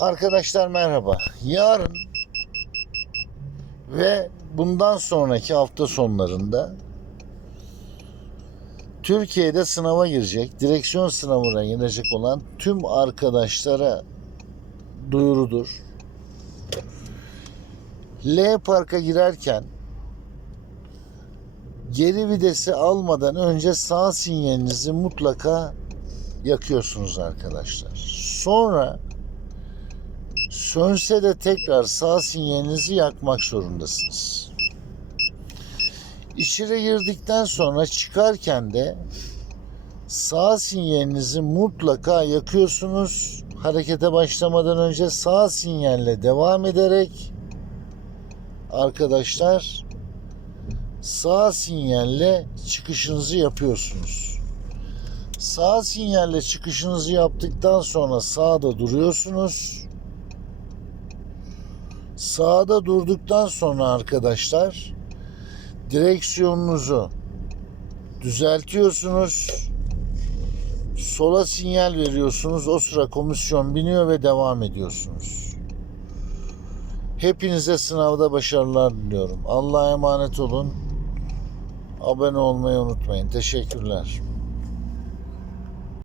Arkadaşlar merhaba. Yarın ve bundan sonraki hafta sonlarında Türkiye'de sınava girecek, direksiyon sınavına girecek olan tüm arkadaşlara duyurudur. L parka girerken geri vitesi almadan önce sağ sinyalinizi mutlaka yakıyorsunuz arkadaşlar. Sonra sönse de tekrar sağ sinyalinizi yakmak zorundasınız. İçeri girdikten sonra çıkarken de sağ sinyalinizi mutlaka yakıyorsunuz. Harekete başlamadan önce sağ sinyalle devam ederek arkadaşlar sağ sinyalle çıkışınızı yapıyorsunuz. Sağ sinyalle çıkışınızı yaptıktan sonra sağda duruyorsunuz. Sağda durduktan sonra arkadaşlar direksiyonunuzu düzeltiyorsunuz. Sola sinyal veriyorsunuz. O sıra komisyon biniyor ve devam ediyorsunuz. Hepinize sınavda başarılar diliyorum. Allah'a emanet olun. Abone olmayı unutmayın. Teşekkürler.